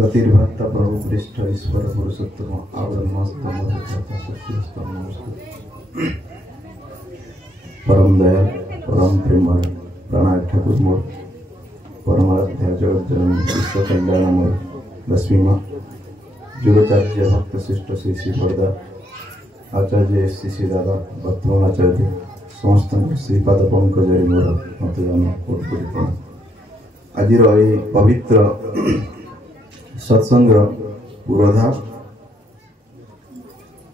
गतिर्भक्ता प्रभु पृष्ठ ईश्वर पुरुषोत्तम आब्रह्मस्तम परम दयाल परम प्रेमल प्रणाम ठाकुर मोर परमाराध्या जगत जननी विश्व कल्याणमय लक्ष्मी माँ जुगाचार्य भक्त श्रेष्ठ श्री श्री बरदा आचार्य श्री श्री दादा वर्तमान आचार्य समस्त श्रीपाद पंकजरी मोर मतदान कोटि प्रणाम। आज पवित्र सत्संग पूर्वधा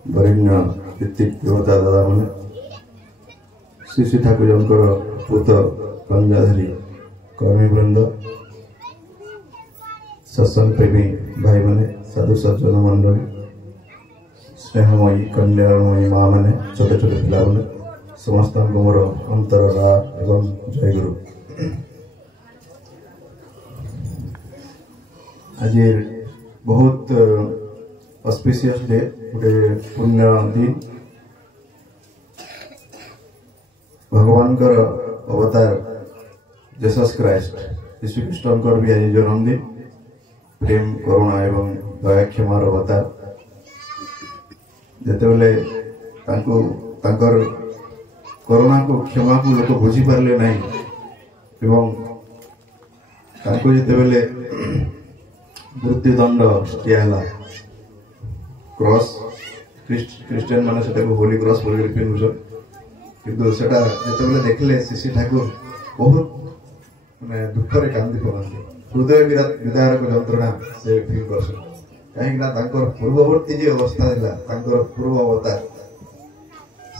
वरेण्य पितृदेवता दादा मैंने श्री श्री ठाकुर पुत गंगाधारी कर्मीवृंद सत्संग प्रेमी भाई मैंने साधु सज्जन मंडल स्नेहमयी कल्याणमयी माँ मैंने छोटे छोटे पिला मैंने समस्त मोर अंतर एवं जय गुरु। आज बहुत ऑस्पिशियस डे गोटे पुण्य दिन भगवान अवतार जीसस क्राइस्ट यीशु ख्रीष्ट भी आज जन्मदिन प्रेम करुणा एवं दया क्षमार अवतार जितेबले करुणा को क्षमा को लोक बुझी पारे ना एवं जितेबले मृत्युदंड दिया क्रॉस क्रिश्चियन माने सेटा को होली क्रॉस बोली पिनुछन किंतु सेटा जेतेबेले देखले श्री ठाकुर बहुत माने दुखरे कांदी पड़ती हृदय विदारक जंत्रणा से फील करछन कहीं ना तांकर पूर्ववर्ती जे अवस्था दिला तांकर पूर्व अवतार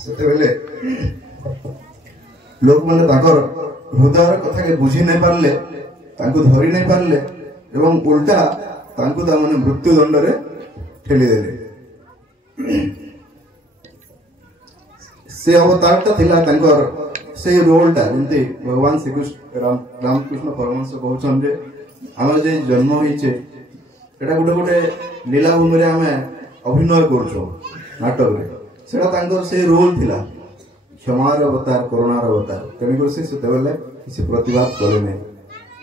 सेतेबेले लोक माने तांकर हृदयर कथा के बुझी नहीं पारले तांको धरी नहीं पारले एवं उल्टा तांको तामने मृत्युदंड रे ठेली देले से अवतारटा थिला तांकर से रोलटा जंती भगवान श्री कृष्ण रामकृष्ण परमहंस कहउछन जे हमर जे जन्म होइचे एटा गुटे गुटे लीला भूमि रे हमें अभिनय करछो नाटक रे सेटा तांकर से रोल थिला क्षमार अवतार करुणार अवतार तेणुकर से सेतेबेले किसी प्रतिवाद करे नै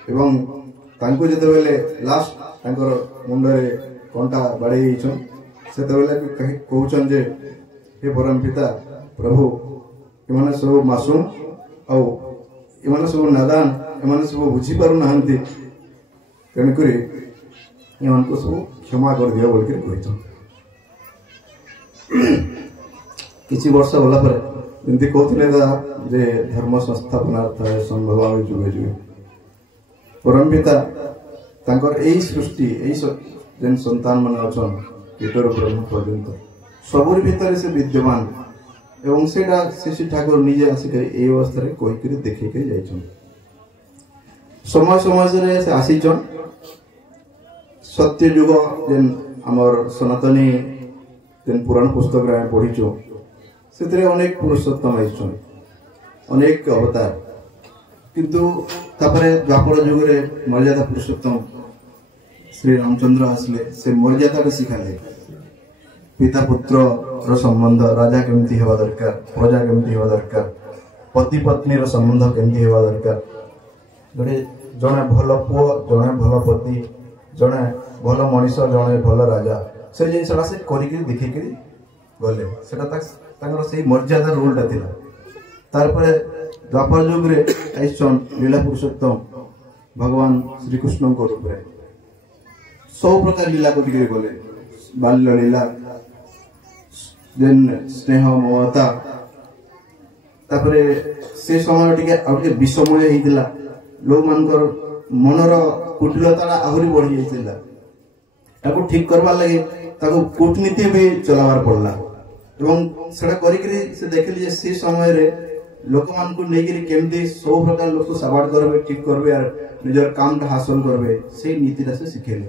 एवं तांको जेतेबेले लास्ट तांकर मुंडरे कंटा बाड़ी छन सेतेबेले कहउछन जे हे परम पिता प्रभु इमाने सब मासूम औ इमाने सब नादान इमाने सब बुझी पारु नाहंती तेणुकरी इमानको सब क्षमा कर दिया बोल के कहछन किछि वर्ष होला पर एंती कहथिले जे धर्म संस्थापनार्थ संभव आवे जुगे जुगे परम पिता तांकर एई सृष्टि एई जेन संतान मन अछन कीटर ब्रह्म पर्यंत सबुर भीतर से विद्यमान एवं सेटा श्री ठाकुर निजे आसिक ए अवस्था रे कोइ करी देखि के जाइछन समय समय रे से आसीछन सत्य युग जेन हमर सनातनी जेन पुराण पुस्तक रे पढिछो सेतरे अनेक पुरुषोत्तम आइछन अनेक अवतार किंतु तापरे द्वापर युग रे मर्यादा पुरुषोत्तम श्री रामचंद्र आसले से मर्यादा के सिखाले पिता पुत्र रो संबंध राजा केमती हेबा दरकार प्रजा केमती हेबा दरकार पति पत्नी रो संबंध केमती हेबा दरकार गडे जने भलो पुओ जने भलो पति जने भलो मनीष जने भलो राजा से जे सडा से करि के देखि के गले सेटा तांगर से मर्यादा रूलटा थिला तार परे द्वापर युग रे आइछन लीला पुरुषोत्तम भगवान श्री कृष्ण को रूप रे सब प्रकार लीला को दिखे गले बाल्य लीला देन स्नेह ममता तापरे से समय टिके आउटे विषमय हितिला लोक मानकर मनर कुटिलता आहुरी बढ़ी जाइतिला ताको ठीक करबा लागि ताको कूटनीति भी चलावार पड़ला एवं सेटा करिकरी से देखली जे से समय रे लोक मान को लेगिरी केमती सब प्रकार लोक को सबाड करबे ठीक करबे और निजर काम ता हासिल करबे से नीतिटा से सिखेले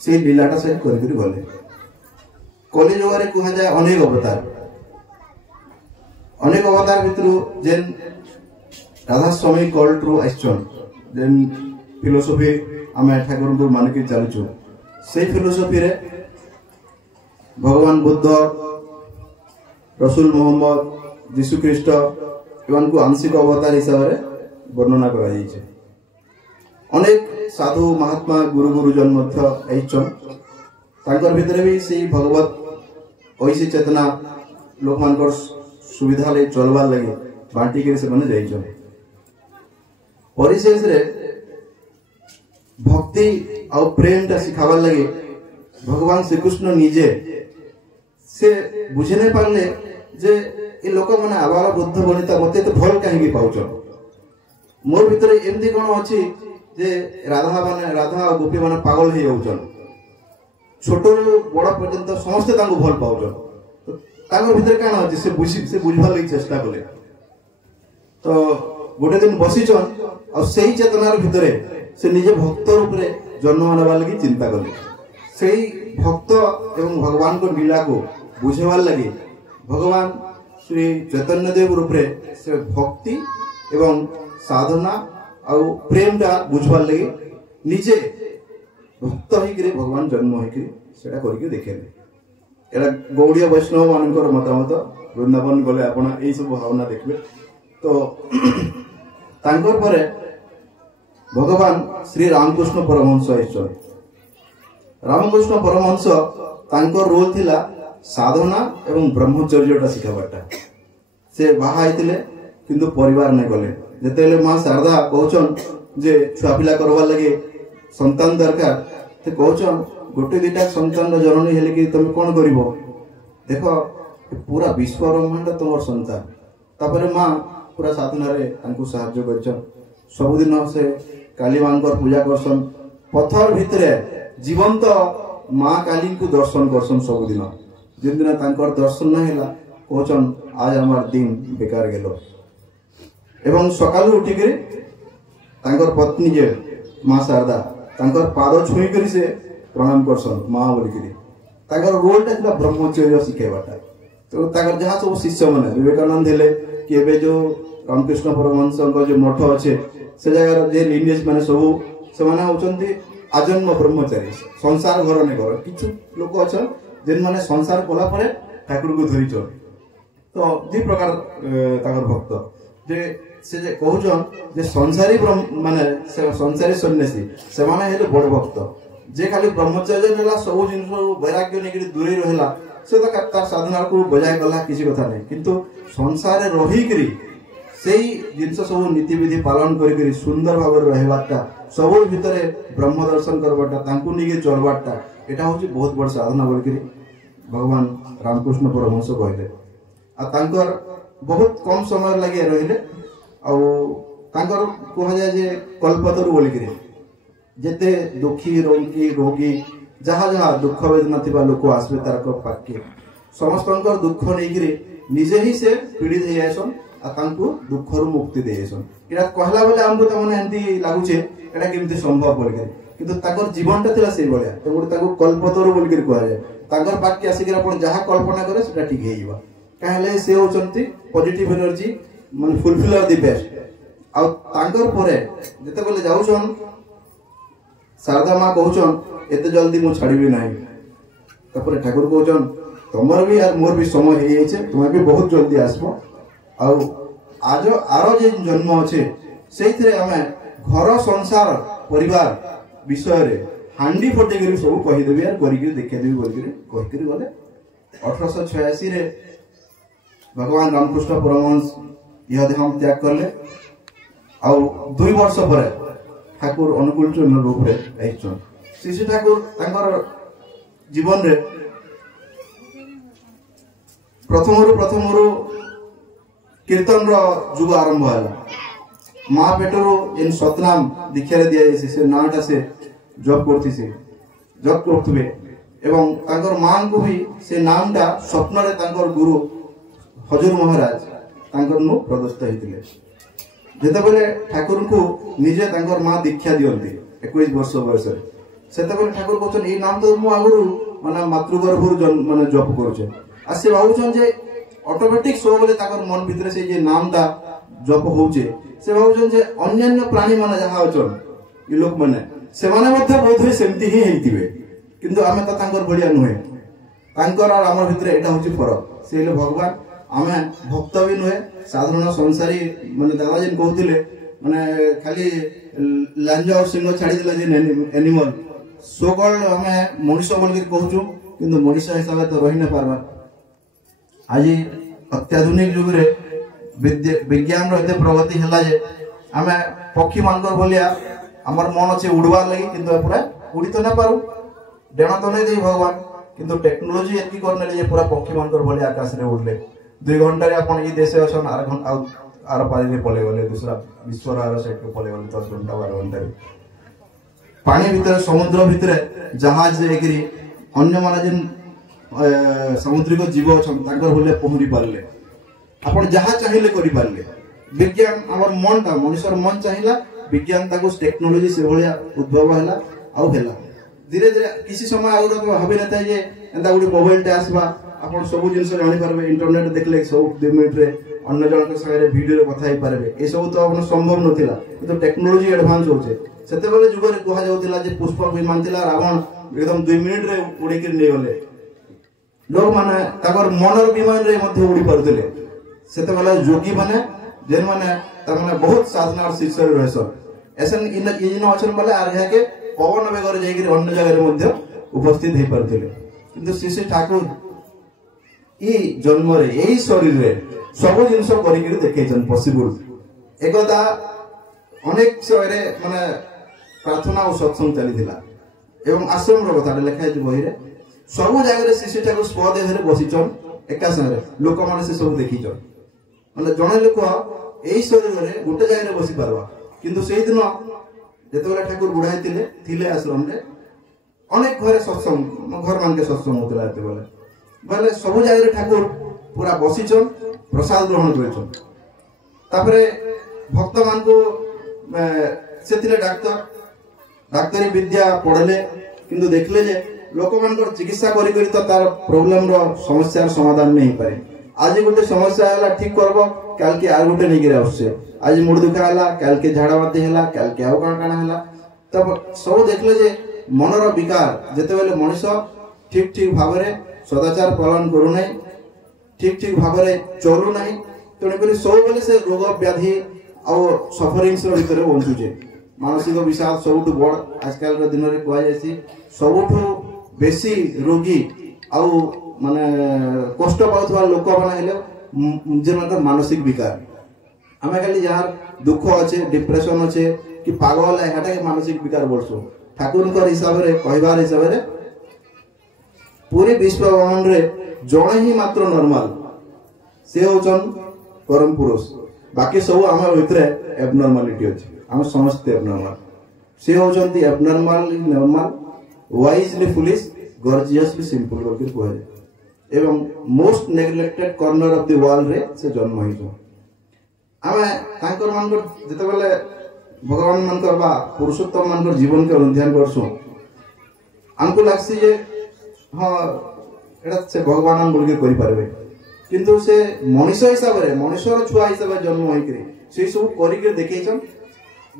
से लीलाटा से करिकरी गले कली जुगरे कहा जाए अनेक अवतार भितरु जेन राधा स्वामी कॉल टू आइछन जेन फिलोसफी आमे ठाकुर को मान के चलछु से फिलोसफी रे भगवान बुद्ध रसूल मोहम्मद यीशु ख्रीष्ट एवं को आंशिक अवतार हिसाब से वर्णना करा जाइछे अनेक साधु महात्मा गुरु गुरुजन भितर भी से भगवत ऐसी चेतना लोक मान सुविधा ले चलवार लगे बांटी के परिशेष रे भक्ति और प्रेम टा सिखावार लगे भगवान श्रीकृष्ण निजे से बुझे नहीं पारे जे ये लोक मैंने आबाल बुद्ध बनिता मत तो भल कहीं पाउछ मोर भितर एमती कौन अच्छी जे राधा और गोपी माने पागल हो जाउछन छोट बड़ पर्यंत समस्ते तांको भल पाउछन तांको भितर काना अछि से बुझबार लगी चेष्टा कले तो गोटे दिन बसीचन और सही चेतनार भितरे से निजे भक्त रूप रे जन्म मानबार लगी चिंता कले सही भक्त एवं भगवान को लीला को बुझेबार लगी भगवान श्री चैतन्य देव रूप रे से भक्ति एवं साधना और प्रेम टा बुझबार लगी निजे भक्त होकर भगवान जन्म होकर करके देखेले एरा गौड़ीय वैष्णव मानकर मतामत वृंदावन गले आपण एई सब भावना देखबे तो तांकर परे भगवान श्री रामकृष्ण परमहंस आइछन रामकृष्ण परमहंस तांकर रोल थिला साधना एवं ब्रह्मचर्यटा सिखाबाटा से बाहा आइतिले किंतु परिवार नै गले जेतेले मां शारदा कहउछन जे छुआ पिला करवा लगे संतान दरकार ते कहउछन गोटे दिटा संतान जननी हेले कि तुम कोन करिवो देखो पूरा विश्व ब्रह्मांड तुमर संतान तापरे मां पूरा साधना रे तांको सहाय्य करछन सब दिन से काली मांकर पूजा करसन पत्थर भितरे जीवंत मां काली को दर्शन करसन सब दिन जिन दिन तांकर दर्शन न हैला कहउछन आज हमार दिन बेकार गेलो एवं सकाल उठिक तांकर पत्नी जे मां शारदा तांकर पाद छुई करी से प्रणाम करसन मां बोलिकरी तांकर रोलटा था ब्रह्मचर्य सिखेबाटा तो तांकर जहां सब शिष्य माने विवेकानंद हेले कि एबे जो रामकृष्ण परमहंस को जो मठ अच्छे से जगह जे लिनिएज माने सब से माने होचंती आजन्म ब्रह्मचारी संसार घर ने घर किछु लोक अछन जेन माने संसार कोला परे ठाकुर को धरि चल तो जे प्रकार तांकर भक्त जे से जे कहउछन जे संसारी माने से संसारी सन्यासी से माने हेले बड़ भक्त जे खाली ब्रह्मचर्य नेला सब जिनिस वैराग्य नेकरी दूरे रहला से तो तार साधना को बजाय गला किसी कथा नहीं किंतु संसार रे रही करी सेही जिनिस सब नीति विधि पालन करी करी सुंदर भाव रहबाटा सब भितरे ब्रह्म दर्शन करबाटा तांको निगे चलबाटा एटा होची बहुत बड़ साधना बोल करी भगवान रामकृष्ण परमहंस कहले आ तांकर बहुत कम समय लगे रहिले आ तांकर कह जाय जे कल्पतरु बोल करी जेते दुखी रोगी जहाँ जहाँ दुख वेदना थिबा लोक आसबे तार पाखे समस्त दुख नहीं निजे ही से पीड़ित हो जाएसन आ तांको दुख रु मुक्ति दे जाएसन एटा कहला बेले हमको तमने एंती लागुचे एटा केमती संभव बोल के किंतु ताकर जीवनटा थिला सेही बलिया तो गोटे ताको कल्पतरु बोल के कहले ताकर पाखे आसी अपन जहाँ कल्पना करे सेटा ठीक हेइबा काहेले से होचंती पॉजिटिव एनर्जी माने फुलफिलर द बेस्ट आ तांकर परे जते बेले जाउछन शारदा मां कहउछन एते जल्दी मु छाड़ीबी नाही तपर ठाकुर कहउछन तमर भी यार मोर भी समय हे जाइछे तुमे भी बहुत जल्दी आसबो आ आज आरो जे जन्म अछि सेइथरे हमें घर संसार परिवार विषय रे हांडी फटे के सब कहि देबी यार करि के देखै देबी बोल के कहि के गले 1886 रे भगवान रामकृष्ण परमहंस यह देह त्याग करले आ 2 वर्ष परे ठाकुर अनुकूल चरण रूप रे आइछन श्री ठाकुर तांकर जीवन रे प्रथम कीर्तन रो जुग आरंभ होला मां पेटरो इन सतनाम दीक्षा दिया जाय से नाटा से जप करथुबे एवं तांकर मां को भी से नामटा स्वप्न रे तांकर गुरु हजूर महाराज तांकर नु प्रदत्त हेतिले जेते बेले ठाकुर को निजे तांकर मां दीक्षा दियंती 21 वर्ष बयस रे सेते बेले ठाकुर कहछन ए नाम तो मु आगुरु माने मातृगर्भर माने जप करूछे आ से भाउछन जे ऑटोमेटिक सब बेले तांकर मन भितरे से जे नामटा जप होउछे से भाउछन जे अन्य प्राणी माने जहा अछन ई लोक माने से माने मध्ये बहुत ही सेमती ही हेतिबे किंतु आमे त तांकर बढिया नुहे तांकर और हमर भितरे एटा होची फरक से भगवान आमे भक्त भी नुहे साधारण संसारी माने दादा जिन कहउतिले ମାନେ ଖାଲି ଲାଞ୍ଜ ଆଉ ସିଂହ ଛାଡ଼ିଦେଲା ଯେ ଏନିମଲ୍ ସୋ କଲ୍ଡ ଆମେ ମଣିଷ ବୋଲିକି କହୁଛୁ କିନ୍ତୁ ମଣିଷ ହିସାବରେ ତ ରହି ନାଇଁ ପାରବା। ଆଜି ଅତ୍ୟାଧୁନିକ ଯୁଗରେ ବିଜ୍ଞାନର ଏତେ ପ୍ରଗତି ହେଲା ଯେ ଆମେ ପକ୍ଷୀ ମାନଙ୍କର ଭଳିଆ ଆମର ମନ ଅଛି ଉଡ଼ବାର ଲାଗି କିନ୍ତୁ ପୁରା ଉଡ଼ି ତ ନାଇଁ ପାରୁ ଡେଣା ତ ନାଇଁ ଦେଇ ଭଗବାନ କିନ୍ତୁ ଟେକ୍ନୋଲୋଜି ଏତିକି କରିନେଲେ ଯେ ପୁରା ପକ୍ଷୀ ମାନଙ୍କର ଭଳିଆ ଆକାଶରେ ଉଡ଼ିଲେ 2 ଘଣ୍ଟାରେ ଆପଣ ଏ ଦେଶେ ଅଛନ୍ ଆର ପାରିରେ ପଳେଇ ଗଲେ ଦୁସରା ବିଶ୍ୱର ଆର ସାଇଡକୁ ପଳେଇ ଗଲେ 10 ଘଣ୍ଟା 12 ଘଣ୍ଟାରେ ପାଣି ଭିତରେ ସମୁଦ୍ର ଭିତରେ ଜାହାଜ ଯାଇକିରି ଅନ୍ୟମାନେ ଯେନ୍ ସାମୁଦ୍ରିକ ଜୀବ ଅଛନ୍ ତାଙ୍କର ଭଳିଆ ପହଁରି ପାରିଲେ ଆପଣ ଯାହା ଚାହିଁଲେ କରିପାରିଲେ। ବିଜ୍ଞାନ ଆମର ମନଟା ମଣିଷର ମନ ଚାହିଁଲା ବିଜ୍ଞାନ ତାକୁ ଟେକ୍ନୋଲୋଜି ସେଭଳିଆ ଉଦ୍ଭବ ହେଲା ଆଉ ହେଲା ଧୀରେ ଧୀରେ କିଛି ସମୟ ଆଗରୁ ତ ଭାବି ନଥାଏ ଯେ ଏନ୍ତା ଗୋଟେ ମୋବାଇଲଟେ ଆସିବା ଆପଣ ସବୁ ଜିନିଷ ଜାଣିପାରିବେ ଇଣ୍ଟରନେଟ ଦେଖିଲେ ସବୁ 2 ମିନିଟ୍ରେ ଅନ୍ୟ ଜଣଙ୍କ ସାଙ୍ଗରେ ଭିଡ଼ିଓରେ କଥା ହେଇପାରିବେ ଏସବୁ ତ ଆପଣ ସମ୍ଭବ ନଥିଲା କିନ୍ତୁ ଟେକ୍ନୋଲୋଜି ଆଡଭାନ୍ସ ହଉଛେ। ସେତେବେଳେ ଯୁଗରେ କୁହାଯାଉଥିଲା ଯେ ପୁଷ୍ପକ ବିମାନ ଥିଲା ରାବଣ ଏକଦମ 2 ମିନିଟ୍ରେ ଉଡ଼ିକିରି ନେଇଗଲେ ଲୋକମାନେ ତାଙ୍କର ମନର ବିମାନରେ ମଧ୍ୟ ଉଡ଼ି ପାରୁଥିଲେ। ସେତେବେଳେ ଯୋଗୀ ମାନେ ଯେମାନେ ତାମାନେ ବହୁତ ସାଧନାର ଶୀର୍ଷରେ ରହିଛନ୍ ଏସନ୍ ଇନ ଅଛନ୍ ବୋଲେ ଆର୍ ଯାକେ ପବନ ବେଗରେ ଯାଇକିରି ଅନ୍ୟ ଜାଗାରେ ମଧ୍ୟ ଉପସ୍ଥିତ ହେଇପାରୁଥିଲେ କିନ୍ତୁ ଶ୍ରୀ ଠାକୁର ଇ ଜନ୍ମରେ ଏଇ ଶରୀରରେ ସବୁ ଜିନିଷ କରିକିରି ଦେଖେଇଛନ୍ ପସିବୁଲ। ଏକଦା ଅନେକ ସମୟରେ ମାନେ ପ୍ରାର୍ଥନା ଓ ସତ୍ସଙ୍ଗ ଚାଲିଥିଲା ଏବଂ ଆଶ୍ରମର କଥାଟା ଲେଖା ହେଇଛି ବହିରେ ସବୁ ଜାଗାରେ ଶ୍ରୀ ଠାକୁର ସ୍ୱଦେହରେ ବସିଛନ୍ ଏକା ସାଙ୍ଗରେ ଲୋକମାନେ ସେ ସବୁ ଦେଖିଛନ୍ ମାନେ ଜଣେ ଲୋକ ଏଇ ଶରୀରରେ ଗୋଟେ ଜାଗାରେ ବସି ପାରବା କିନ୍ତୁ ସେଇଦିନ ଯେତେବେଳେ ଠାକୁର ବୁଢା ଥିଲେ ଆଶ୍ରମରେ ଅନେକ ଘରେ ସତ୍ସଙ୍ଗ ଘର ମାନକେ ସତ୍ସଙ୍ଗ ହଉଥିଲା ଏତେବେଳେ ବୋଲେ ସବୁ ଜାଗାରେ ଠାକୁର ପୁରା ବସିଛନ୍ ପ୍ରସାଦ ଗ୍ରହଣ କରିଛନ୍। ତାପରେ ଭକ୍ତ ମାନଙ୍କୁ ସେ ଥିଲେ ଡାକ୍ତରୀ ବିଦ୍ୟା ପଢିଲେ କିନ୍ତୁ ଦେଖିଲେ ଯେ ଲୋକମାନଙ୍କର ଚିକିତ୍ସା କରି ତ ତାର ପ୍ରୋବ୍ଲେମର ସମସ୍ୟାର ସମାଧାନ ନେଇ ହେଇପାରେ। ଆଜି ଗୋଟେ ସମସ୍ୟା ହେଲା ଠିକ କରବ କାଲକେ ଆଉ ଗୋଟେ ନେଇକିରି ଆସୁଛେ ଆଜି ମୁଣ୍ଡ ଦୁଃଖା ହେଲା କାଲକେ ଝାଡ଼ା ବାନ୍ତି ହେଲା କାଲକେ ଆଉ କାଣା ହେଲା ତ ସବୁ ଦେଖିଲେ ଯେ ମନର ବିକାର ଯେତେବେଳେ ମଣିଷ ଠିକ ଭାବରେ ସଦାଚାର ପାଳନ କରୁନାହିଁ ଠିକ ଭାବରେ ଚଲୁନାହିଁ ତେଣୁକରି ସବୁବେଳେ ସେ ରୋଗ ବ୍ୟାଧି ଆଉ ସଫରିଂସ ଭିତରେ ବଞ୍ଚୁଛେ। ମାନସିକ ବିଷାଦ ସବୁଠୁ ବଡ଼ ଆଜକାଲର ଦିନରେ କୁହାଯାଇଛି ସବୁଠୁ ବେଶୀ ରୋଗୀ ଆଉ ମାନେ କଷ୍ଟ ପାଉଥିବା ଲୋକମାନେ ହେଲେ ଯେମାନଙ୍କର ମାନସିକ ବିକାର ଆମେ ଖାଲି ଯାହାର ଦୁଃଖ ଅଛେ ଡିପ୍ରେସନ ଅଛେ କି ପାଗଳ ଏହାଟାକେ ମାନସିକ ବିକାର ବୋଲସୁଁ ଠାକୁରଙ୍କର ହିସାବରେ କହିବାର ହିସାବରେ ପୁରୀ ବିଶ୍ୱ ବ୍ରହ୍ମାଣ୍ଡରେ ଜଣେ ହିଁ ମାତ୍ର ନର୍ମାଲ ସେ ହଉଛନ୍ ପରମ ପୁରୁଷ ବାକି ସବୁ ଆମ ଭିତରେ ଏବନର୍ମାଲିଟି ଅଛି ଆମେ ସମସ୍ତେ ଏବନର୍ମାଲ ସେ ହଉଛନ୍ତି ଏବନର୍ମାଲ ନର୍ମାଲ ୱାଇଜଲି ଫୁଲିଶ ଗର୍ଜିୟସଲି ସିମ୍ପଲ କରିକି କୁହାଯାଏ ଏବଂ ମୋଷ୍ଟ ନେଗ୍ଲେକ୍ଟେଡ୍ କର୍ଣ୍ଣର ଅଫ୍ ଦି ୱାର୍ଲଡରେ ସେ ଜନ୍ମ ହେଇଛନ୍। ଆମେ ତାଙ୍କର ମାନଙ୍କର ଯେତେବେଳେ ଭଗବାନ ମାନଙ୍କର ବା ପୁରୁଷୋତ୍ତମ ମାନଙ୍କର ଜୀବନକେ ଅନୁଧ୍ୟାନ କରସୁଁ ଆମକୁ ଲାଗ୍ସି ଯେ ହଁ ଏଟା ସେ ଭଗବାନ ବୋଲିକି କରିପାରିବେ କିନ୍ତୁ ସେ ମଣିଷ ହିସାବରେ ମଣିଷର ଛୁଆ ହିସାବରେ ଜନ୍ମ ହେଇକିରି ସେଇ ସବୁ କରିକି ଦେଖେଇଛନ୍।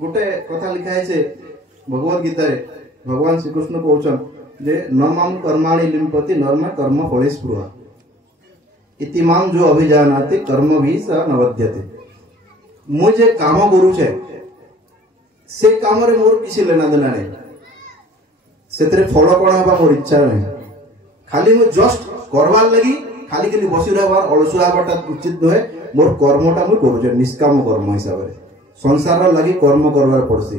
ଗୋଟେ କଥା ଲେଖା ହେଇছে ଭଗବତ ଗୀତାରେ ଭଗବାନ ଶ୍ରୀକୃଷ୍ଣ କହୁଛନ୍ ଯେ ନମାମ କର୍ମାଣି ଲିମ୍ପତି ନର୍ମ କର୍ମ ଫଳେ ସ୍ପୃହା ଇତିମାମ ଯୋ ଅଭିଜାନାତି କର୍ମ ଭି ସ ନବଦ୍ୟତେ ମୁଁ ଯେ କାମ କରୁଛେ ସେ କାମରେ ମୋର କିଛି ଲେନା ଦେନା ନାହିଁ ସେଥିରେ ଫଳ କଣ ହେବା ମୋର ଇଚ୍ଛା ନାହିଁ ଖାଲି ମୁଁ ଜଷ୍ଟ କରବାର ଲାଗି ଖାଲି ବସି ରହିବାର ଅଳସୁଆ ହେବାଟା ଉଚିତ ନୁହେଁ ମୋର କର୍ମଟା ମୁଁ କରୁଛେ ନିଷ୍କାମ କର୍ମ ହିସାବରେ ସଂସାର ଲାଗି କର୍ମ করবার পড়ছি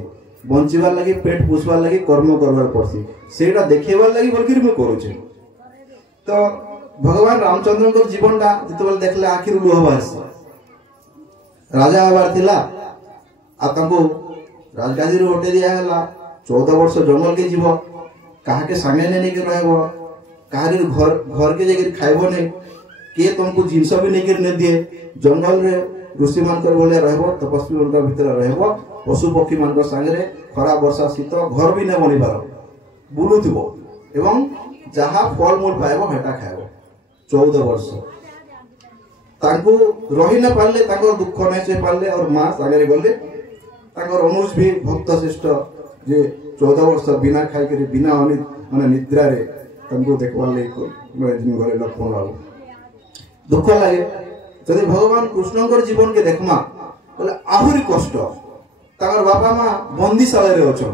বঞ্চিবার লাগি পেট পুষবার লাগি কর্ম করবার পড়ছি সেইটা দেখেবার লাগি বলকির মু করুছে। তো ভগবান রামচন্দ্রଙ୍କର জীবনটা যেତେବେଳେ দেখলে আখির লুহ বাহারছে রাজা হবার ଥିଲା আর তাଙ୍କୁ রাজগাদিରୁ ହଟେଇ ଦିଆ ହେଲା 14 ବର୍ଷ ଜଙ୍ଗଲକେ ଯିବ କାହାକେ ସାଙ୍ଗେ ନେଇକି ରହିବ କାହାରି ଘରକେ ଯାଇକି ଖାଇବ ନାହିଁ କିଏ ତମକୁ ଜିନିଷ ବି ନେଇକି ନେ ଦିଏ ଜଙ୍ଗଲରେ ऋषि मानकर भलिया रहबो तपस्वी मानकर भीतर रहबो पशु पक्षी मानकर संगे खरा वर्षा शीत घर भी न बनी पार बुलुथिबो एवं जहा फल मूल पाइबो हेटा खाइबो 14 वर्ष तांको रही न पारले तांको दुख नै से पारले और मां सागरे गले तांकर अनुज भी भक्त श्रेष्ठ जे 14 वर्ष बिना खाइ के बिना माने निद्रा रे तांको देखवार ले दिन घरे लक्षण लागो दुख लागे। यदि भगवान कृष्णकर जीवन के देखमा बोले आहुरी कष्ट ताकर बापा माँ बंदीशाला रे अछन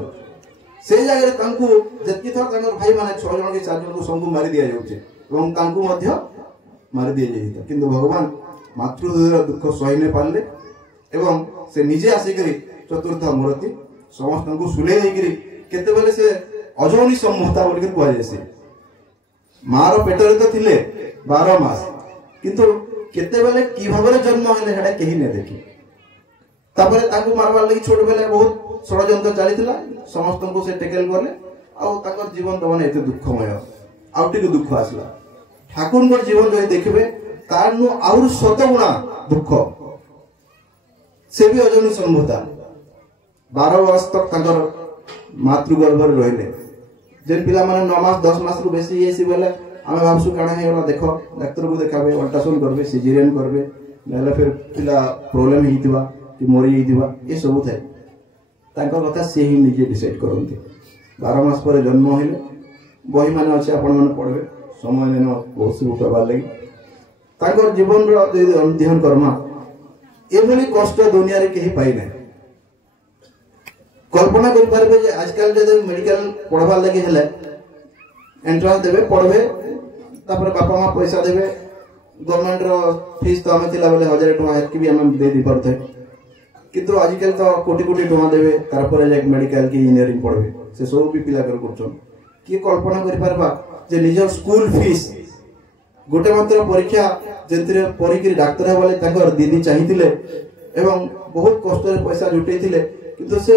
से जगह तांकू जति थर ताकर भाई माने 6 जन के 4 जन को सबको मारी दिया जाउचे एवं तांकू मध्य मारी दिया जाइता किंतु भगवान मातृहृदय दुख सही ने पारले एवं से निजे आसिकरी चतुर्थ मूर्ति समस्त को सुले देकरी केते बेले से अजौनी सम्मता बोल के कुआ जैसे मार पेटरे तो थिले 12 मास किंतु केते बेले की भाबरे जन्म हेले हेडा केही ने देखि तापरे ताकू मारबार लगी छोट बेले बहुत षड़यंत्र चलीथिला समस्त को से टेकल करले आ ताकर जीवन तो माने एते दुखमय आउ टिके दुख आसला ठाकुर को जीवन जो देखबे तार नु आउर 100 गुणा दुख से भी अजनी सम्भवता 12 वर्ष तक ताकर मातृगर्भ रे रहिले जेन पिला माने 9 मास 10 मास रु बेसी एसी बेले आमे भाबसु काना हे वाला देखो डॉक्टर को देखाबे अल्ट्रासाउंड करबे सिजेरियन करबे नले फिर पिला प्रॉब्लम हितबा कि मरी हितबा ए सब थाए तांकर कथा से ही निजे डिसाइड करंती 12 मास पर जन्म हेले बही माने अछि आपण माने पढबे समय ने बहुत सब करबार लागि तांकर जीवन रो अध्ययन कर्मा एभली कष्ट दुनिया रे केही पाइ नै कल्पना कर पारबे जे आजकल जे मेडिकल पढबार लागि हेले एंट्रेंस देबे पढबे तापर बापा मां पैसा देबे गवर्नमेंट रो फीस तो हमें थिला बेले 1000 टका हेत कि भी हम दे दी परथे किंतु आजकल तो कोटी कोटी टका देबे तार पर जे मेडिकल की इंजीनियरिंग पढबे से सब भी पिला कर करछन की कल्पना करि पारबा जे निजर स्कूल फीस गोटे मात्र परीक्षा जेंतरे परीक्षी डाक्टर हेबाले ताकर दीदी चाहिथिले एवं बहुत कष्ट रे पैसा जुटेथिले किंतु से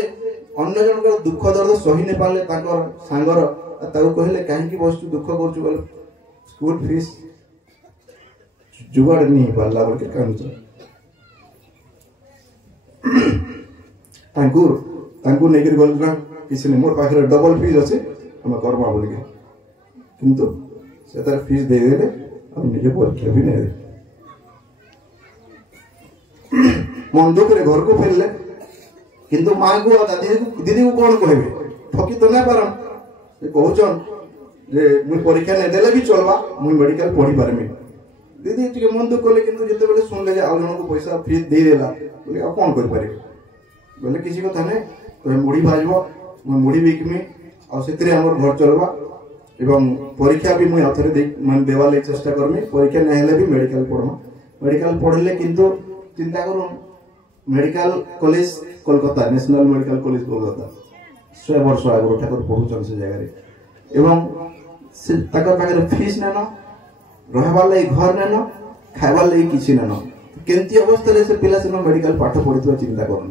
अन्य जन को दुख दर्द सही ने पाले ताकर सांगर ताऊ कहले काहे की वस्तु दुख करछु बोले स्कूल फीस जुगाड़ नहीं पाला बोल के कांच तांकू नेगिर गलना किसी ने मोर पाखरे डबल फीस अछि हम करबा बोल के किंतु से तार फीस दे देले हम निजे परीक्षा भी नहीं दे मन दुख रे घर को फेरले किंतु मां को दीदी को कौन कहबे ठकी तो ना पारन से कहउचन जे मुई परीक्षा नै देले भी चलबा मुई मेडिकल पढी पारमी दीदी टिके मन दुख कोले किंतु जते बेले सुनले जे आउ जन को पैसा फीस दे देला बोले अब कौन कर पारे बोले किसी को थाने तो मुड़ी भाजबो मुई मुड़ी बिकमी आ सेतरे हमर घर चलबा एवं परीक्षा भी मुई आथरे दे मन देवा ले चेष्टा करमी परीक्षा नै हेले भी मेडिकल पढमा मेडिकल पढले किंतु चिंता करू medical college Kolkata national medical college Kolkata 100 वर्ष आगो ठाकुर पहुंचन से जगह रे एवं से ताकर पाखरे फीस नेनो रहबार लागि घर नेनो खाइबार लागि किछि नेनो केंती अवस्था रे से पिला से मेडिकल पाठ पढितो चिंता करन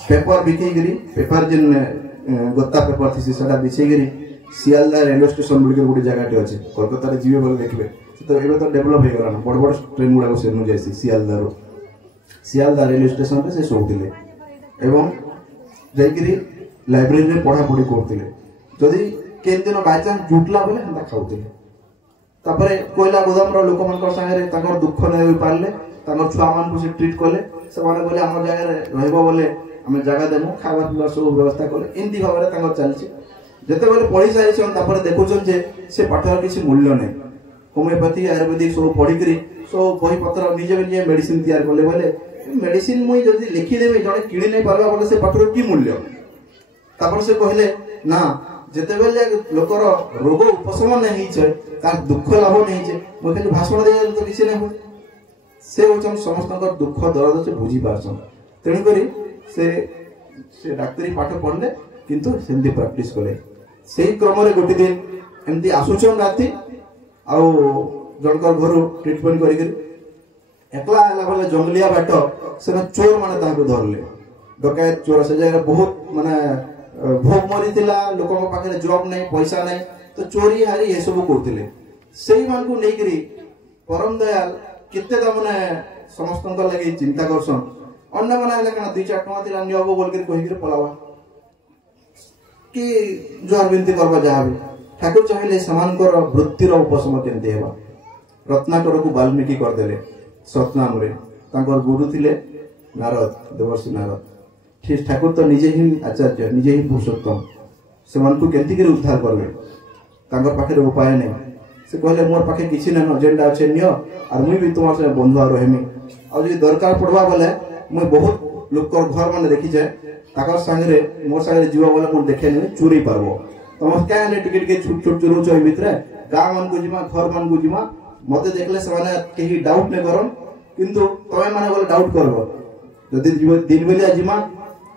पेपर बिकी गिरी पेपर जिन गत्ता पेपर थी सेटा बिछे गिरी सियालदा रेलवे स्टेशन बोल के गोटे जगह टे अछि कोलकाता रे जीवे बोल देखबे तो एबे तो डेवलप हे गला बड़ बड़ ट्रेन गुडा को सेनु जायसी सियालदा रेलवे स्टेशन पे से सोउतिले एवं जायगिरी लाइब्रेरी रे पढ़ा पढ़ी करतिले जदी केन दिन बाय चांस जुटला बोले हंदा खाउतिले तापरे कोयला गोदाम रो लोक मन संगे रे ताकर दुख नै होई पारले ताकर छुआ मान को से ट्रीट करले से माने बोले हमर जगह रे रहबो बोले हमें जगह देमु खावा पिवा सब व्यवस्था करले इंदी भाबरे ताकर चलछि जते बेले पढ़ी जाय छन तापरे देखुछन जे से पाठर किछि मूल्य नै होमियोपैथी आयुर्वेदिक सब पढ़ी करी सब बही पत्र निजे निजे मेडिसिन तैयार करले बोले मेडिसिन मुई जदी लिखि देबे जने किणी नै पारबा बोले से पाठर की मूल्य तापर से कहले ना जते बेले लोकर रोग उपशम नै हिछ ता दुख लाभ नै हिछ मो खाली भाषण दे तो किछि नै हो से होचन समस्त का दुख दर्द से बुझी पारछन तेणी करी से डाक्टरी पाठ पढ़ले किंतु सेंती प्रैक्टिस कले सेही क्रम रे गोटे दिन एमती आसुचन राती आउ जनकर घर ट्रीटमेंट करी एकला आला बोले जंगलिया बाट से चोर माने ताको धरले डकैत चोर से जगह बहुत माने भोग मरी थिला लोक पाखे जॉब नै पैसा नै तो चोरी हारी ए सब करथिले सेही मान को नै करी परम दयाल केते त माने समस्त को लागि चिंता करसन अन्य माने हला कना 2-4 टका थिला नियबो बोल के कहि के पलावा कि जोर बिनती करबा जाबे ठाकुर चाहिले समान कर वृत्तिर उपशम केनते हेबा रत्नाकर को वाल्मीकि कर देले सतनाम रे तांकर गुरु थिले नारद देवर्षि नारद ठीक ठाकुर तो निजे ही आचार्य निजे ही पुरुषोत्तम से मन को केनती के उद्धार करबे तांकर पाखे उपाय नै से कहले मोर पाखे किछि न एजेंडा अछि नियो और मुई भी तुम्हार से बंधु रहमी आ जे दरकार पड़बा बोले मुई बहुत लोक घर मैंने देखी जाए ताकर संगे मोर संगे जीव बोले मुझे देखे नहीं चुरी पारबो तुम क्या टिके टिके छुट छुट चुरुच भितर गाँ मान को जीमा घर मान को जीमा मत देखले से कहीं डाउट नहीं करन किंतु तमें माने बोले डाउट करबो जदि दिन बेलिया जीमा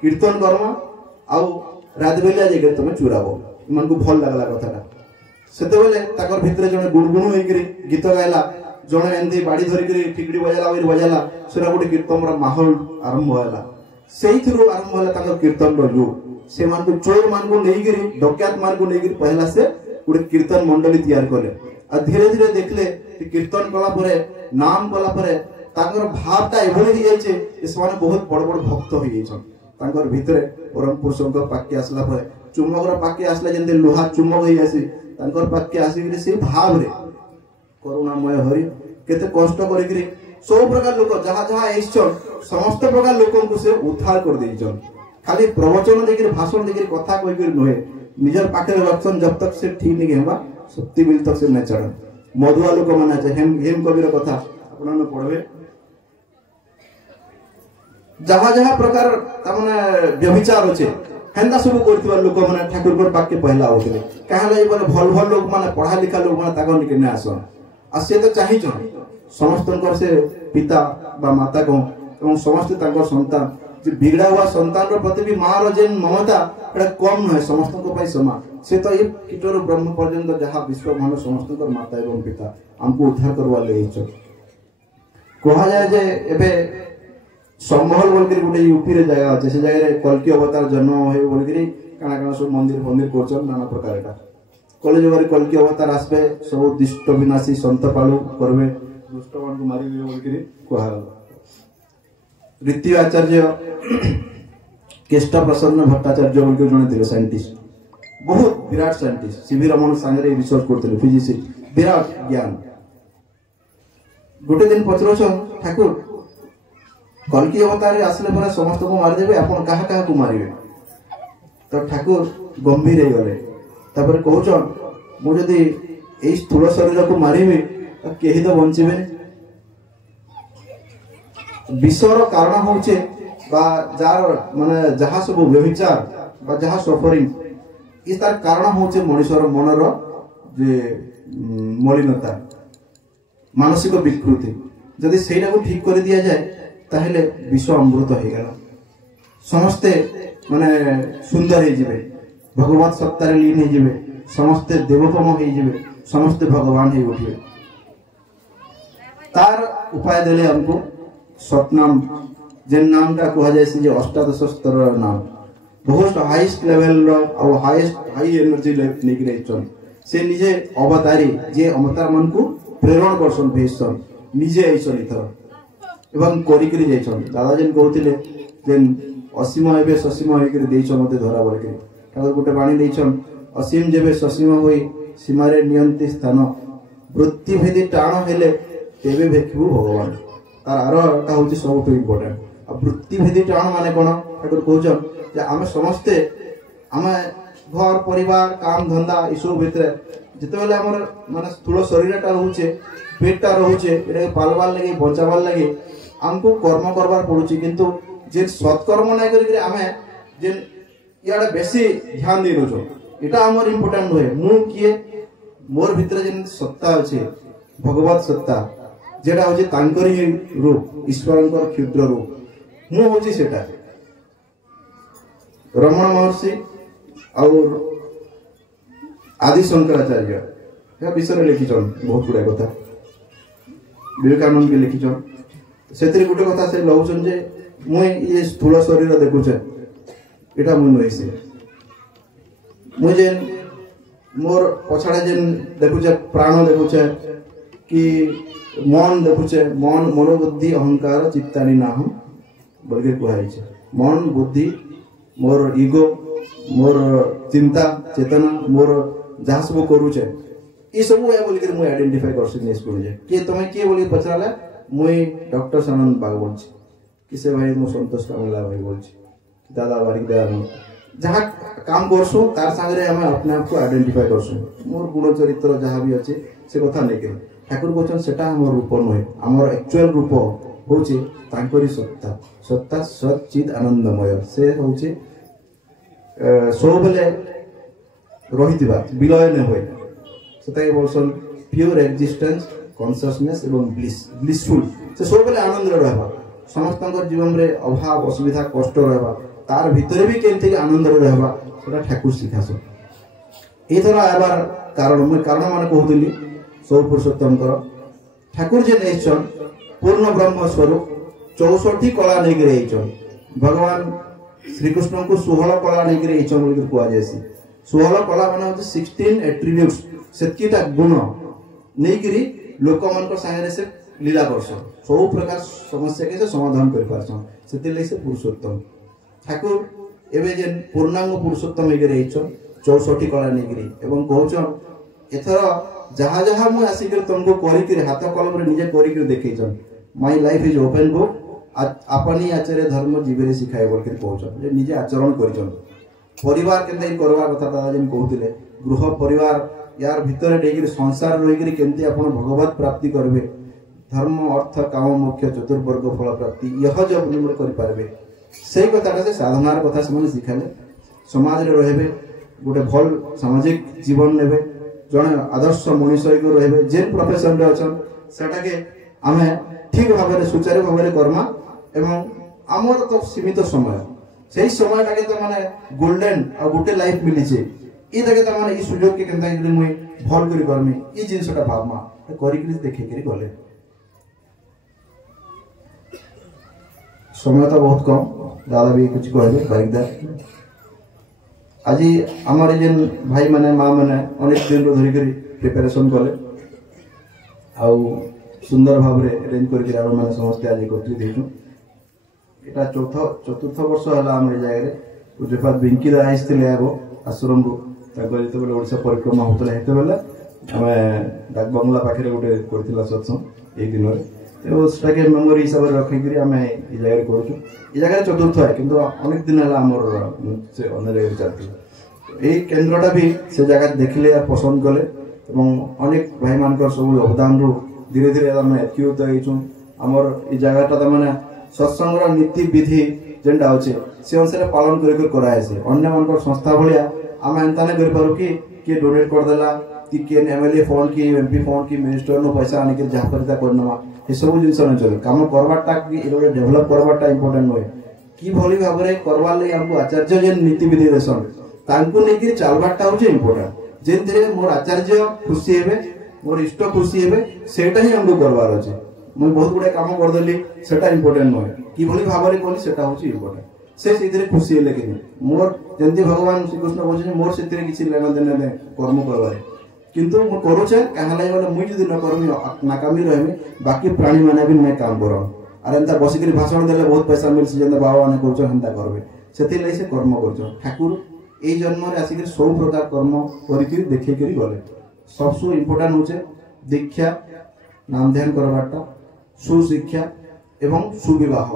कीर्तन करमा आउ रात बेलिया जे तुम चुराबो मन को भल लागला कथाटा सेते बेले ताकर भितर जने गुणगुण होइकरी गीत गायला जने एंदी बाड़ी धरिकरी ठिकड़ी बजाला और बजाला सेरा गोटे कीर्तन रा माहौल आरंभ होला सेही थ्रू आरंभ होला ताकर कीर्तन रो जो से मान को चोर मान को नेइकरी डकैत मान को नेइकरी पहला से गोटे कीर्तन मंडली तैयार करले आ धीरे धीरे देखले कि कीर्तन कला परे नाम कला परे ताकर भावटा एभली ही जायचे ए समान बहुत बड़ बड़ भक्त होई जायछन ताकर भितरे परम पुरुषक पाके आसला परे चुम्बकर पाके आसला जेंते लोहा चुम्बक होई आसी ताकर पाके आसी से भाव रे करुणामय हरि केते कष्ट करिकरी सब प्रकार लोक जहाँ जहाँ आइछन समस्त प्रकार लोकन को से उद्धार कर देइछन खाली प्रवचन देखिर भाषण देखिर कथा कहिकर नहे निजर पाखे रखसन जब तक से ठीक नहीं हेबा शक्ति मिल तक से न चढ़न मधुआ लोक माने छै हेम कविर कथा आपन न पढ़बे जहाँ जहाँ प्रकार तमने व्यभिचार होचे हेंदा सब करथिबा लोक माने ठाकुर को पाके पहला होतले काहे लई बोले भल भल लोक माने पढ़ा लिखा लोक माने ताको निके न आसन आ से तो चाहि छ समस्तनकर से पिता बा माता को एवं समस्त तांकर संतान जे बिगड़ा हुआ संतान रो प्रति भी मां रो जेन ममता एटा कम नहे समस्त को पाई समान से तो ये कीटरो ब्रह्म पर्यंत जहाँ विश्व भानु समस्तनकर माता एवं पिता हमको उद्धार करवा ले छ कहा जाय जे एबे समहल बोलकर गोटे यूपी रे जगह अच्छे से जगह कल्की अवतार जन्म होय बोलकर काना काना सब मंदिर मंदिर करछन नाना प्रकार एटा कॉलेज बारे कल्की अवतार आसबे सब दुष्ट विनाशी संत पालु करबे दुष्ट मान को मारी दिबे बोलकर कहा ऋत्विज आचार्य केष्ट प्रसन्न भट्टाचार्य बोलकर जने दिले साइंटिस्ट बहुत विराट साइंटिस्ट सीवी रमन संगे रिसर्च करथिले फिजिसिस्ट विराट ज्ञान गोटे दिन पचरोछन ठाकुर कल्की अवतार आसले पर समस्त को मार देबे अपन कहा कहा को मारिबे तो ठाकुर गंभीर हो गले तापर कहउछन मु जदी एई स्थूल शरीर को मारिबे त केही तो बंचिबे विषर कारण होचे बा जार माने जहा सब व्यभिचार बा जहा सफरिंग इ तार कारण होचे मनुष्यर मनर जे मलिनता मानसिक विकृति जदी सेटा को ठीक कर दिया जाए ताहले विश्व अमृत हो गला समस्ते माने सुंदर हो जिवे भगवत सत्ता रे लीन हो जिवे समस्ते देवतम हो जिवे समस्ते भगवान हो उठिवे तार उपाय देले हमको सतनाम जेन नाम का कहा जाय जे अष्टादश स्तर नाम बहुत हाईएस्ट लेवल रो और हाई एनर्जी लेके रहछन से निजे अवतारी जे अवतार मन को प्रेरण करसन भेजसन निजे आइसन इथर एवं करिकरी जाइछन दादा जेन कहथिले जेन असीम एबे ससीम होइकरी देइछन मते धरा बोलके ठाकुर गुटे बाणी देइछन असीम जेबे ससीम होई सीमारे नियंती स्थान वृत्ति भेदी टाण हेले तेबे भेखिबु भगवान तार आरोटा होची सबटु इम्पोर्टेंट आ वृत्ति भेदी टाण माने कोन ठाकुर कहछन जे आमे समस्ते आमे घर परिवार काम धंदा इसो भितरे जते बेले हमर माने स्थूल शरीरटा रहउचे पेटटा रहउचे एटा पालबार लागि बचाबार लागि हमको कर्म करबार पड़ुची किंतु जे सत्कर्म नै करी आमे जे याडे बेसी ध्यान देनो छ एटा हमर इंपोर्टेंट होय मु किए मोर भितर जेन सत्ता अछि भगवत सत्ता जेडा होची तांकरी रूप ईश्वरंकर क्षुद्र रूप मु होची सेटा रमण महर्षि और आदि शंकराचार्य या विषय लिखिछन बहुत गुडा कथा विवेकानंद के लिखिछन सेतरी गुटे कथा से लउछन जे मुई ये स्थूल शरीर देखुछे एटा मुई नइसे मुई जेन मोर पछाडा जेन देखुछे प्राण देखुछे कि मन देखुछे मन मनोबुद्धि अहंकार चित्तानी नाम बोलके कहै छै मन बुद्धि मोर ईगो मोर चिंता चेतना मोर जहाँ सब करूचे ये सब है बोल कर मुझे आइडेंटिफाई कर सकते हैं जे कि तुम्हें किए बोली पचराले मुई डॉक्टर सनंद बाग बोल छी किसे भाई मु संतोष कामला भाई बोल छी दादा बारिक दादा जहाँ काम करसु तार संगे हम अपने आप को आइडेंटिफाई करसु मोर गुण चरित्र जहाँ भी अच्छे से कथा नहीं कर ठाकुर कहछन सेटा हमर रूप नहे हमर एक्चुअल रूप होचे तांकरी सत्ता सत्ता सच्चित आनंदमय से होचे सब बेले रहिथिबा विलय न होय सेता बोलसन प्योर एक्जिस्टेंस कॉन्शियसनेस एवं ब्लिसफुल से सब बेले आनंद रहबा समस्त जीवन रे अभाव असुविधा कष्ट रहबा तार भितरे भी केमती आनंद रहबा सेटा ठाकुर शिखास एथर आबार कारण मैं कारण मान कहूली सब पुरुषोत्तम ठाकुर जे नहीं पूर्ण ब्रह्म स्वरूप 64 कला नहीं भगवान श्रीकृष्ण को 16 कला नहीं कहुए 16 कला मान 16 एट्रिब्यूट्स सेटा गुण नहीं लोक मान सागे से लीला कर सब प्रकार समस्या के से समाधान कर पुरुषोत्तम ठाकुर एवं जेन पूर्णांग पुरुषोत्तम हो 64 कला नहीं कहचन एथर जहाँ जहाँ मुझे आसिक तुमको कर हाथ कलम निजे कर देखन my life is open book आपनी आचार्य धर्म जीवन शिखाए बोल कहते निजे आचरण कर परिवार के करवा कथा दादा जेन कहते गृह परिवार यार भितर डेकर संसार रही केमती आप भगवत प्राप्ति करेंगे धर्म अर्थ काम मोक्ष चतुर्वर्ग फल प्राप्ति यह जब निम्न करेंगे से कथा से साधनार कथा से शिखाले समाज रे रहे गोटे भल सामाजिक जीवन ने जड़े आदर्श मनीष रे जेन प्रोफेशन रे अच्छा सेटाके आमे ठीक भाव में सुचारू भाव में करमा एवं आमर तो सीमित समय से समय टाके तो माने गोल्डन आ गोटे लाइफ मिली छे ई तके तो माने ई सुयोग के केनता कि मुई भल करी करमी ई जिंसटा भावमा करी कि देखि करी गले समय तो बहुत कम दादा भी कुछ कहबे बारिकदा आज आमर जेन भाई माने माँ माने अनेक दिन धरी करी प्रिपरेशन कले आउ सुंदर भाव में अरेंज करके मैंने समस्ते आज एकत्रित होटा चतुर्थ वर्ष है आम जगह पूज्यपाद बिंकी दा आसते आगो आश्रम को जो ओडिशा परिक्रमा होता है आम डाक बंगला पाखे गोटे कर सत्संग एक दिन में मेमोरी हिसाब से रखिक आम ये जगह कर जगह चतुर्थ है किंतु अनेक दिन है आमर से अन्य जगह चलती यही केन्द्रटा भी से जगह देखले पसंद कले अनेक भाई मान सब योगदान रू धीरे धीरे आम एकीकृत होमर ये जगहटा मैंने सत्संग नीति विधि जेनटा अच्छे से अनुसार पालन कराए अन्य मान संस्था भाया आम एंता नहीं करूँ कि किए डोनेट करदेला कि किए एमएलए फंड कि एमपी फंड कि मिनिस्टर नो पैसा आनिक जहाँ करता करनमा ये सब जिन नहीं चले कम करवाटा कि डेभलप करवाटा इंपोर्टेंट नुहे कि भली भाव में करवार लगे आमको आचार्य जेन नीति विधि देसन तांको नहीं चलवाटा हूँ इंपोर्टेंट जेन मोर आचार्य खुशी हे मोर इष्ट खुशी हे सेटा ही हमको करवार अच्छे मुझे बहुत गुड़े कम करदेली सेटा इंपोर्टेंट नुहे कि भली भाव में कली सेटा हूँ इंपोर्टेंट से खुशी है कि मोर जमी भगवान श्रीकृष्ण कहते मोर से किसी लेना देना कर्म करवार किंतु मु करुचे कहाँ लगे बोले मुझे जब न करमी नाकामी रही बाकी प्राणी मैंने भी नहीं काम कर और एंता बसिक भाषण देले बहुत पैसा मिलसी जेंता बाबा मैंने करता करबे से कर्म कर ठाकुर ये जन्म आसिक सब प्रकार कर्म कर देखे गले सबसु इम्पोर्टाट हूँ दीक्षा नाम ध्यान करवाटा सुशिक्षा एवं सुविवाह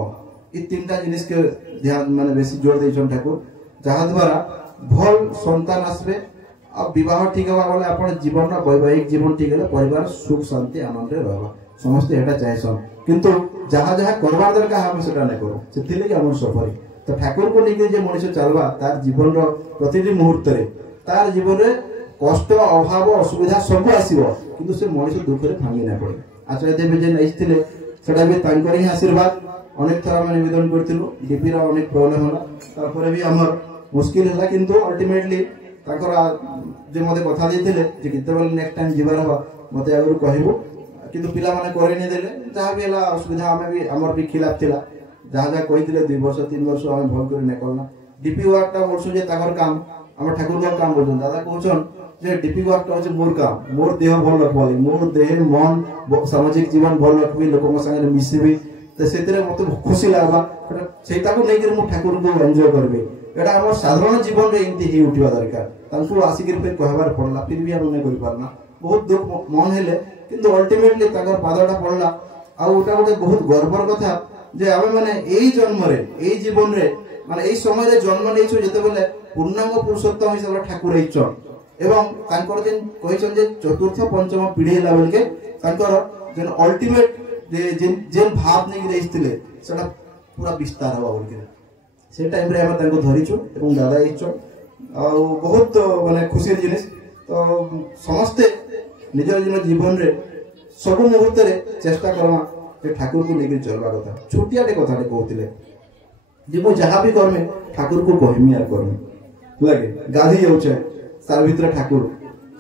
ये तीन टा जिनिस के ध्यान माने बेसी जोर देछन ठाकुर जहाँ द्वारा भल संतान आसबे अब विवाह ठीक हवा बोले अपन जीवन वैवाहिक जीवन ठीक है परिवार सुख शांति आनंद रहबा समस्त एटा चाहेसन किंतु जहाँ जहाँ करवार दरकार हम सेटा नहीं करू से लगे आम सफरी तो ठाकुर को लेकर जे मनुष्य चलवा तार जीवन प्रति मुहूर्त तार जीवन में कष्ट अभाव असुविधा सब आसो किंतु से मनुष्य दुख में भांगी ना पड़े आचार्य देव जेन आसते सेटा भी तांकर ही आशीर्वाद अनेक थर आम निवेदन करूँ डीपी अनेक प्रोब्लेम है भी आमर मुस्किल है किंतु अल्टीमेटली जे मते कथा देथिले जे केतेबेले नेक्स्ट टाइम जीवार हवा मते आगु कहबो किंतु पिला माने करे नै देले जहा भी हला असुविधा हमें भी हमर भी खिलाफ थिला जहा जहा कहिथिले 2 वर्ष 3 वर्ष हम भल करे नै करना डीपी वर्कटा वर्ष जे ताकर काम हमर ठाकुर का काम बोलछन दादा कहछन जे डीपी वर्कटा होचे मोर काम मोर देह भल रखबो मोर देह मन सामाजिक जीवन भल रखबी लोकन संगे मिसिबी तो सेतरे मते खुशी लागबा सेटा को नै कर मु ठाकुर को एन्जॉय करबे एटा हमर साधारण जीवन रे इनती ही उठिबा दरकार तांको आसिक पे कहबार पड़ला फिर भी हम नहीं कर पारना बहुत दुख मन हेले किंतु अल्टीमेटली ताकर पादटा पड़ला आ ओटा गोटे बहुत गर्वर कथा जे आमे माने एई जन्म रे एई जीवन रे माने एई समय रे जन्म लेइछो जते बेले पूर्णांग पुरुषोत्तम हिसाब ठाकुर हेइछन एवं तांकर जेन कहिछन जे चतुर्थ पंचम पीढ़ी हला बेलके तांकर जेन अल्टीमेट जेन भाव नहीं रही सेटा पूरा विस्तार हवा बोल से टाइम रे हम धरीचु एवं दादा आईचु आ बहुत माने खुशी जिनिस तो समस्ते निजर जीवन रे सब मुहूर्त रे चेष्टा करमा जे ठाकुर को लेकर चलवा कथा छोटियाटे कथाटे कहते जे मु जहाँ भी करमे ठाकुर को कहमी आर करमी लगे गाधी जाऊे तार भीतर ठाकुर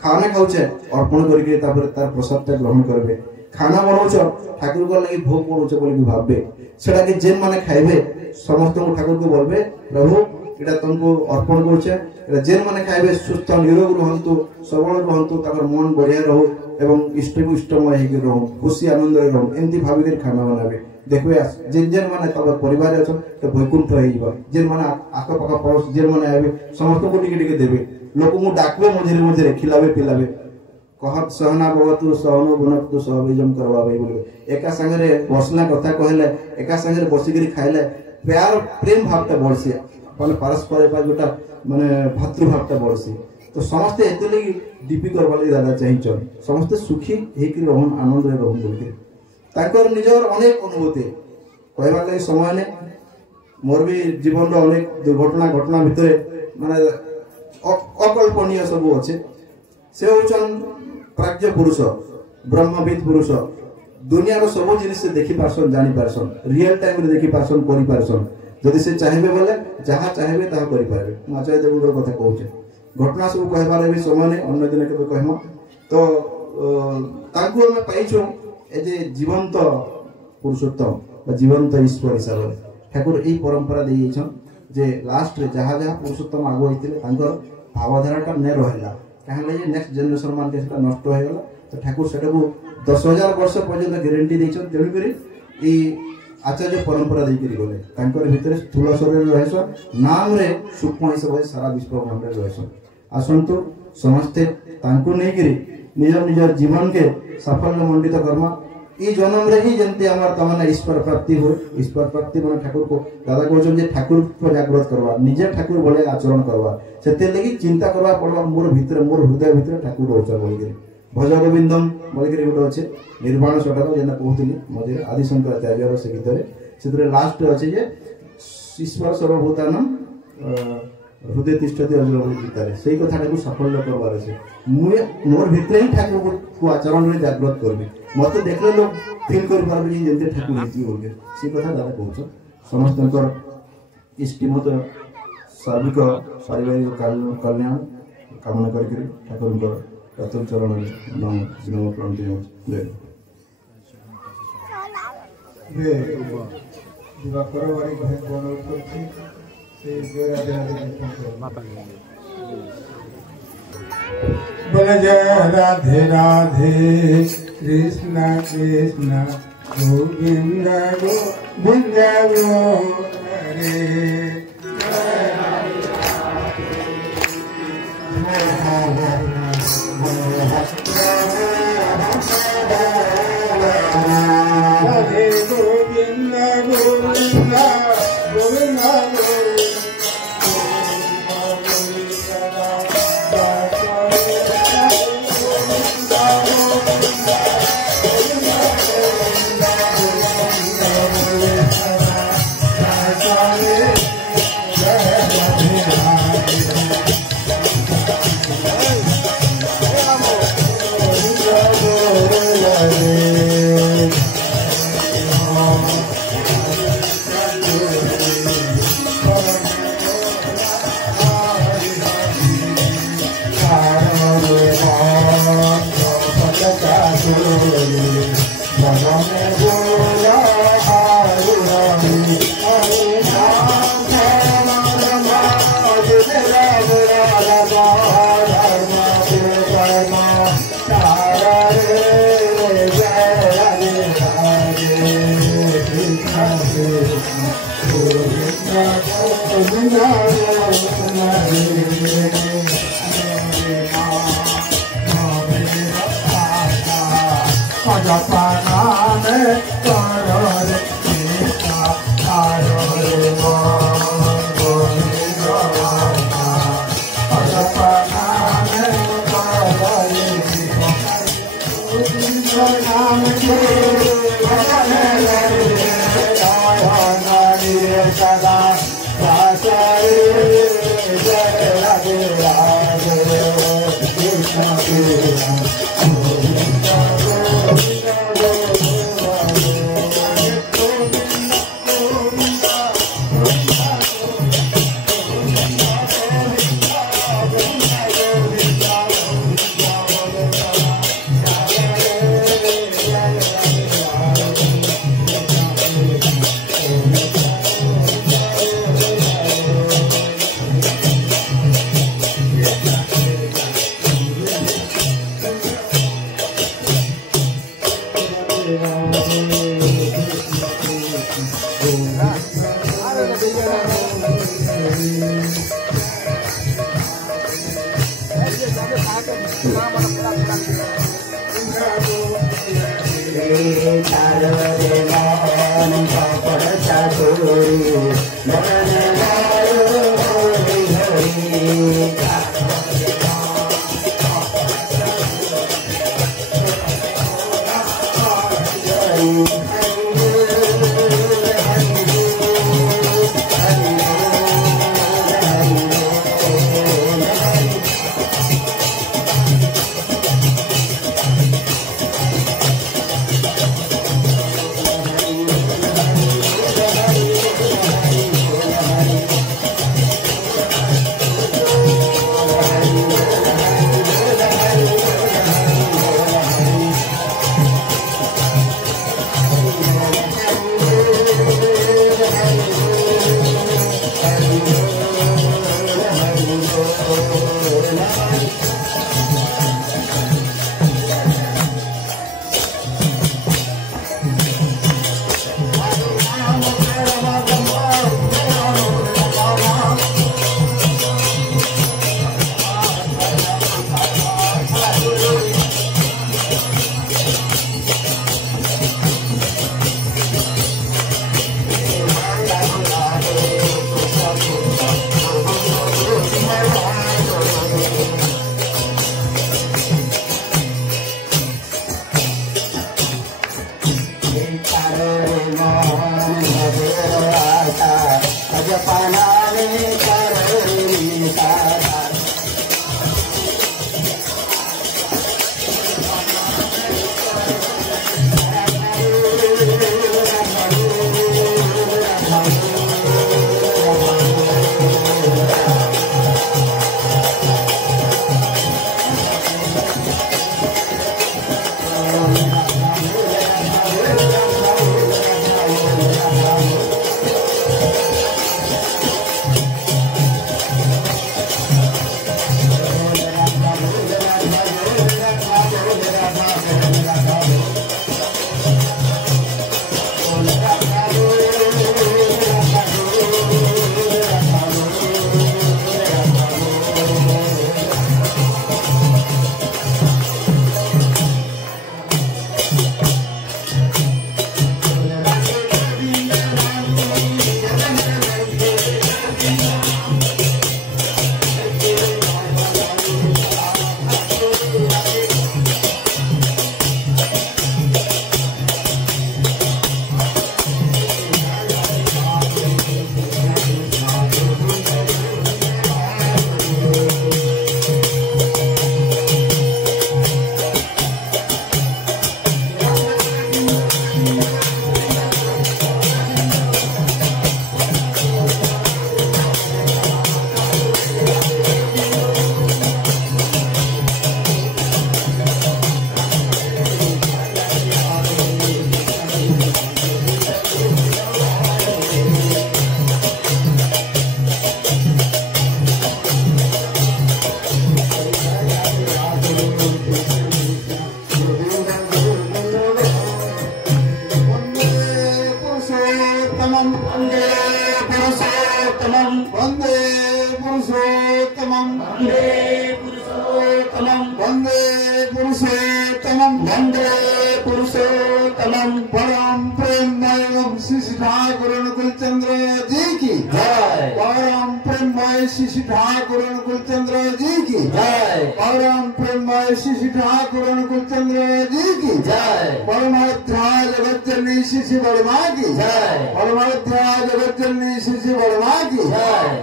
खाना खाऊे अर्पण करके तार प्रसाद ग्रहण करबे खाना बनाऊच ठाकुर को लगी भोग बनाऊच बोली भाबे सेटा के जेन माने खाइबे समस्त को ठाकुर को बोलबे प्रभु एटा तुमको अर्पण करूचे जेन माने खाइबे सुस्थ निरोग रहंतु सबल रहंतु ताकर मन बढ़िया रहू एवं इष्टमय हेके रहू खुशी आनंद रे रहू एंती भाबी खाना बनाबे देखबे जेन जेन माने तबर परिवार अछन तो वैकुंठ होइबा जेन माने आख पाख पड़ोस जेन माने आबे समस्त को टिके टिके देबे लोक मु डाकबे मझिरे मझिरे खिलाबे पिलाबे कहत सहना भवतु सहनो गुणतु सहबीजम करवाबे बोले एका संगे बसना कथा कहले एका संगे बसिकरी खाइले प्यार प्रेम भावटा बढ़सी माने परस्पर गोटा माने भातृभावटा बढ़सी तो समस्ते एते लगी डीपी करबा लगी दादा चाहिचन समस्ते सुखी हेकि रहन आनंद रे रहन बोलके ताकर निजर अनेक अनुभूति कहबा लगी समय ने मोर भी जीवन रो अनेक दुर्घटना घटना भितरे माने अकल्पनीय सब अछि से होचन प्राज्ञ पुरुष ब्रह्मविद पुरुष दुनिया रो सब जिनिस से देखि पारसन जानि पारसन रियल टाइम रे देखि पारसन करि पारसन जदि से चाहेबे बोले जहाँ चाहेबे ता करि पारबे आचार्य देव कथा कहूचे घटना सब कहबार भी समय ने अन्य दिन के कहमा तो ताकू हम पाइछु ए जे जीवंत पुरुषोत्तम जीवंत ईश्वर हिसाब ठाकुर यही परंपरा दे जे लास्ट रे जहाँ जहाँ पुरुषोत्तम आगो होइतिले तांकर भावधाराटा ने रहला काहे जे नेक्स्ट जनरेशन मान के सेटा नष्ट हो गेला तो ठाकुर सेटा को 10,000 वर्ष पर्यंत गारंटी दैछन तेणु करी ई आचार्य परंपरा देकरी गले तांकर भितरे स्थूल शरीर रहस नाम रे सूक्ष्म हिसाब सारा विश्व ब्रह्मांड रहस आसंतु समस्ते तांको नै करी निजर जीवन के साफल्य मंडित कर्मा ई जन्म रे ही जंती हमर तमना ईश्वर प्राप्ति हो ईश्वर प्राप्ति मन ठाकुर को दादा कहछन जे ठाकुर को जागृत करवा निजे ठाकुर बोले आचरण करवा सेते लगी चिंता करवा पड़वा मोर भीतर मोर हृदय भीतर ठाकुर रहछ बोलके भज गोविंदम बोलके गोटे अच्छे निर्वाण सटार जेना कहतली मझे आदि शंकराचार्य से गीत से लास्ट अच्छे जे ईश्वर सर्वभूतानम हृदय तिष्ठति अर्जुन गीतार से कथा साफल्य करवार अच्छे मुझे मोर भितर ही ठाकुर को आचरण में जागृत करबी मत देखले लोग फील कर पारबे जे जंते ठाकुर हेती होगे से कथा दादा कहछ समस्त इष्टिमत सार्विक पारिवारिक कल्याण कामना करके ठाकुर को प्रथम चरण में नाम जिनो प्रणति जय दिवाकर वाली बहन अनुरोध करछि से जय राधे राधे माता बोले जय राधे राधे कृष्ण कृष्ण गोविंद गोविंद हरे हरे गोविंद गोविंद गोविंद Naam ke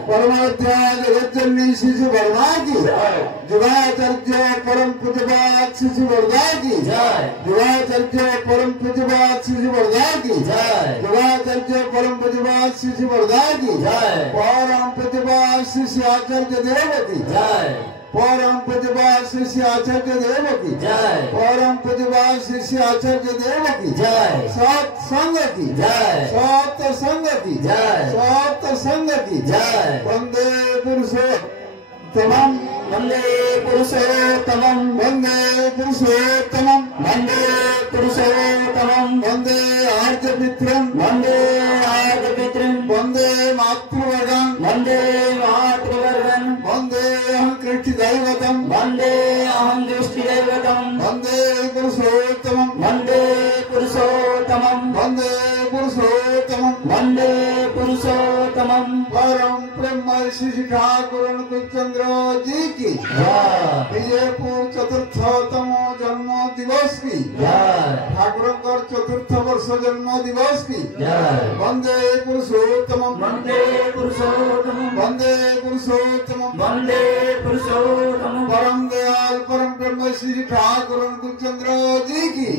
परमात्मा जगत जननी श्री श्री वर्मा की युगाचार्य परम पूज्यपाद श्री श्री वर्मा की युगाचार्य परम पूज्यपाद श्री श्री वर्मा की युगाचार्य परम पूज्यपाद श्री श्री वर्मा की परम पूज्यपाद श्री श्री आचार्य देव की परम पूज्यपाद श्री श्री आचार्य देव की परम पूज्यपाद श्री श्री आचार्य देव की सत्संग की सत्संग की सत्संग की वंदे पुरुषोत्तमं वंदे पुरुषोत्तमं वंदे पुरुषोत्तमं वंदे पुरुषोत्तमं वंदे आर्यमित्रं वंदे आर्यमित्रं वंदे मातृवर्गं वंदे मातृवर्गं वंदे अहं कृष्टिदैवतं वंदे अहं दृष्टिदैवतं वंदे पुरुषोत्तमं वंदे पुरुषोत्तमं वंदे पुरुषोत्तमं वंदे पुरुषोत्तमं परम ब्रह्म श्री ठाकुर कुलचंद्र जी की विजयपुर चतुर्थतम जन्म दिवस की ठाकुर चतुर्थ वर्ष जन्म दिवस की वंदे पुरुषोत्तमं वंदे पुरुषोत्तमं वंदे पुरुषोत्तमं वंदे पुरुषोत्तमं परम दयाल परम ब्रह्म श्री ठाकुर कुलचंद्र जी की